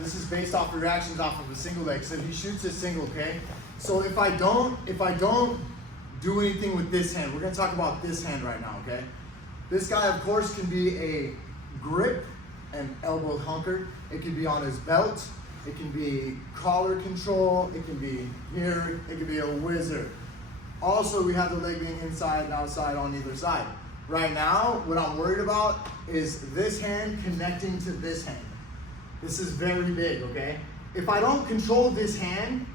This is based off the reactions off of a single leg. So he shoots a single, okay? So if I don't do anything with this hand, we're gonna talk about this hand right now, okay? This guy, of course, can be a grip and elbow hunker. It can be on his belt. It can be collar control. It can be here. It can be a wizard. Also, we have the leg being inside and outside on either side. Right now, what I'm worried about is this hand connecting to this hand. This is very big, okay? If I don't control this hand,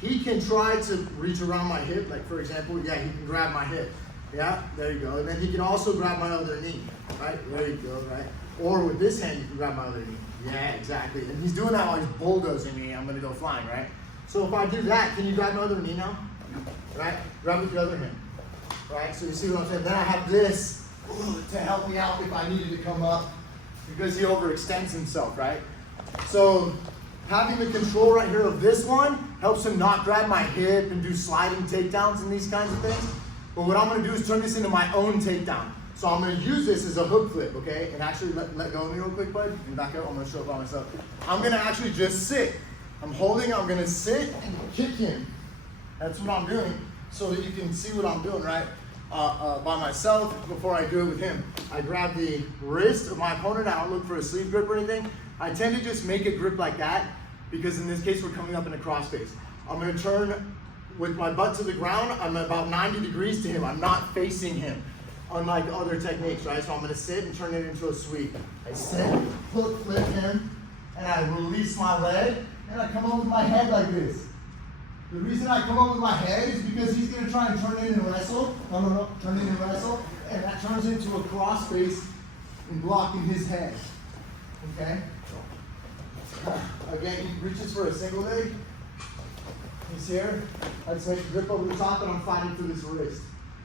he can try to reach around my hip. Like, for example, yeah, he can grab my hip. Yeah, there you go. And then he can also grab my other knee, right? There you go, right? Or with this hand, you can grab my other knee. Yeah, exactly. And he's doing that while he's bulldozing me. I'm gonna go flying, right? So if I do that, can you grab my other knee now? Right? Grab with the other hand. Right? So you see what I'm saying? Then I have this to help me out if I needed to come up because he overextends himself, right? So having the control right here of this one helps him not grab my hip and do sliding takedowns and these kinds of things. But what I'm gonna do is turn this into my own takedown. So I'm gonna use this as a hook flip, okay? And actually let go of me real quick, bud, and back up. I'm gonna show it by myself. I'm gonna actually just sit. I'm gonna sit and kick him. That's what I'm doing so that you can see what I'm doing, right? By myself before I do it with him. I grab the wrist of my opponent. I don't look for a sleeve grip or anything. I tend to just make a grip like that because in this case, we're coming up in a cross face. I'm gonna turn with my butt to the ground. I'm about 90 degrees to him. I'm not facing him, unlike other techniques, right? So I'm gonna sit and turn it into a sweep. I sit, hook flip him, and I release my leg, and I come up with my head like this. The reason I come up with my head is because he's gonna try and turn it into wrestle. No, turn it into wrestle, and that turns into a cross face and blocking his head, okay? Again, he reaches for a single leg. He's here. I just make a grip over the top and I'm fighting for this wrist.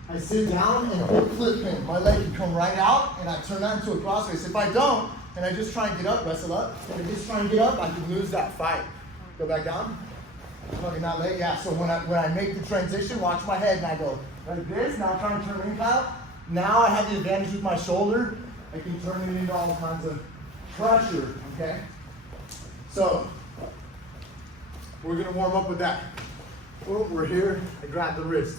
I sit down and hook flip him. My leg can come right out and I turn that into a cross face. If I don't, and I just try and get up, wrestle up, and I just try and get up, I can lose that fight. Go back down. Fucking that leg. Yeah, so when I make the transition, watch my head and I go like this. Now I'm trying to turn it out. Now I have the advantage with my shoulder. I can turn it into all kinds of pressure, okay? So, we're gonna warm up with that. We're here, I grab the wrist,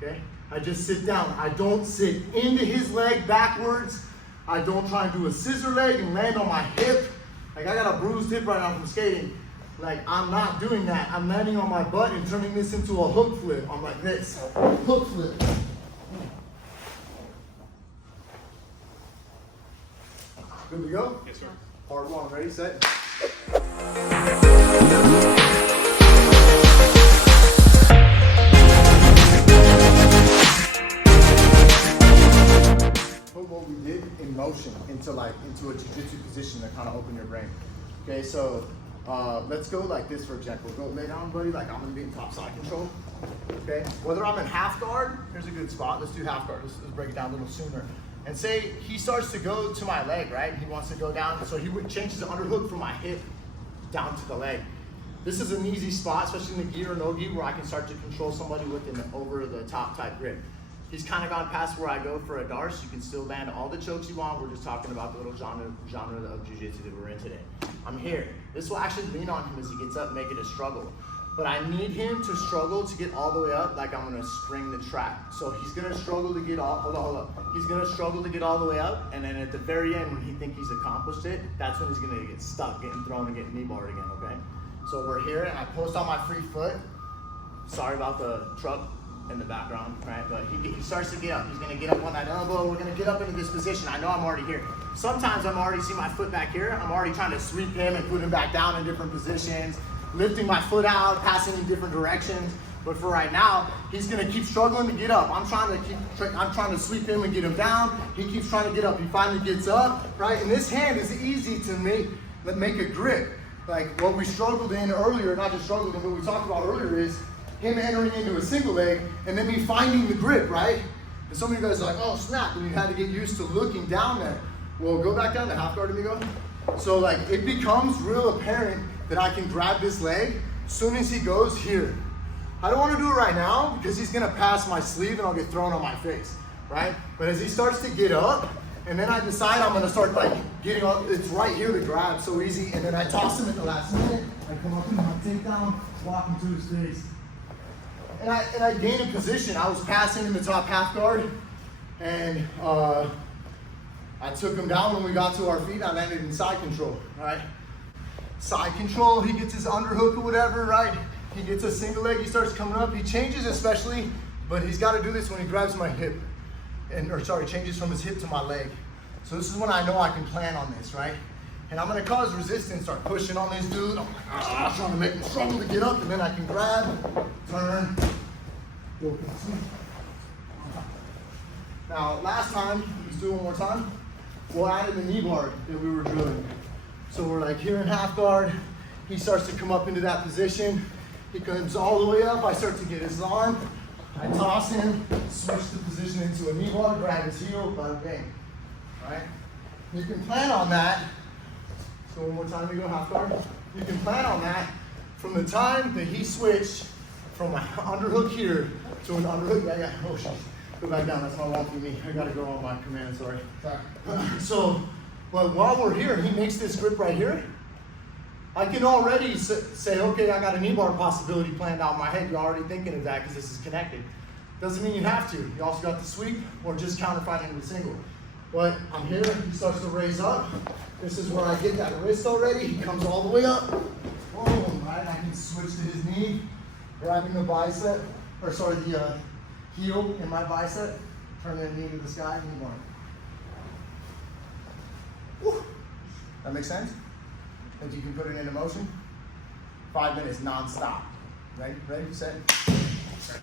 okay? I just sit down. I don't sit into his leg backwards. I don't try and do a scissor leg and land on my hip. Like I got a bruised hip right now from skating. Like I'm not doing that. I'm landing on my butt and turning this into a hook flip. I'm like this, hook flip. Good to go? Yes, sir. Part one, ready, set. Put what we did in motion into a jiu-jitsu position to kind of open your brain. Okay, so let's go like this, for example. Go lay down, buddy, like I'm gonna be in top side control. Okay, whether I'm in half guard, here's a good spot. Let's do half guard. Let's break it down a little sooner. And say he starts to go to my leg, right? He wants to go down, so he would change his underhook from my hip down to the leg. This is an easy spot, especially in the gi or no gi, where I can start to control somebody with an over-the-top type grip. He's kind of gone past where I go for a darce. You can still land all the chokes you want. We're just talking about the little genre of jiu-jitsu that we're in today. I'm here. This will actually lean on him as he gets up and make it a struggle. But I need him to struggle to get all the way up like I'm gonna spring the track. So he's gonna struggle to get all, hold on. He's gonna struggle to get all the way up, and then at the very end, when he thinks he's accomplished it, that's when he's gonna get stuck, getting thrown and getting knee-barred again, okay? So we're here, and I post on my free foot. Sorry about the truck in the background, right? But he starts to get up. He's gonna get up on that elbow. We're gonna get up into this position. I know I'm already here. Sometimes I'm already see my foot back here. I'm already trying to sweep him and put him back down in different positions, lifting my foot out, passing in different directions. But for right now, he's gonna keep struggling to get up. I'm trying to sweep him and get him down. He keeps trying to get up. He finally gets up, right? And this hand is easy to make a grip. Like what we struggled in earlier, not just struggled in, what we talked about earlier is him entering into a single leg and then me finding the grip, right? And some of you guys are like, oh snap, and you had to get used to looking down there. Well, go back down to half guard, amigo. So like it becomes real apparent that I can grab this leg as soon as he goes here. I don't want to do it right now because he's gonna pass my sleeve and I'll get thrown on my face, right? But as he starts to get up, And then I decide I'm gonna start like getting up, it's right here to grab, so easy. And then I toss him at the last minute. I come up into my takedown, walk him to his face. And I gain a position. I was passing in the top half guard, and I took him down. When we got to our feet, I landed in side control, right? Side control, he gets his underhook or whatever, right? He gets a single leg, he starts coming up. He changes especially, but he's got to do this when he grabs my hip. Changes from his hip to my leg. So this is when I know I can plan on this, right? And I'm gonna cause resistance, start pushing on this dude. I'm like, trying to make him struggle to get up, and then I can grab, turn, go. Now, last time, let's do it one more time. We'll add in the knee bar that we were drilling. So we're like here in half guard. He starts to come up into that position. He comes all the way up. I start to get his arm. I toss him, switch the position into a knee bar, grab his heel, bada bang. Right? You can plan on that. So one more time, we go half guard. You can plan on that from the time that he switched from an underhook here to an underhook. Yeah. Oh shit. Go back down. That's my walk with me. I gotta go on my command. Sorry. So, but while we're here, he makes this grip right here. I can already say, okay, I got a knee bar possibility planned out in my head. You're already thinking of that because this is connected. Doesn't mean you have to. You also got the sweep or just counterfighting with single. But I'm here, he starts to raise up. This is where I get that wrist already. He comes all the way up. Boom, right? I can switch to his knee, grabbing the bicep, the heel in my bicep, turn the knee to the sky, knee bar. Woo. That makes sense? Think you can put it into motion? 5 minutes non-stop. Ready, set.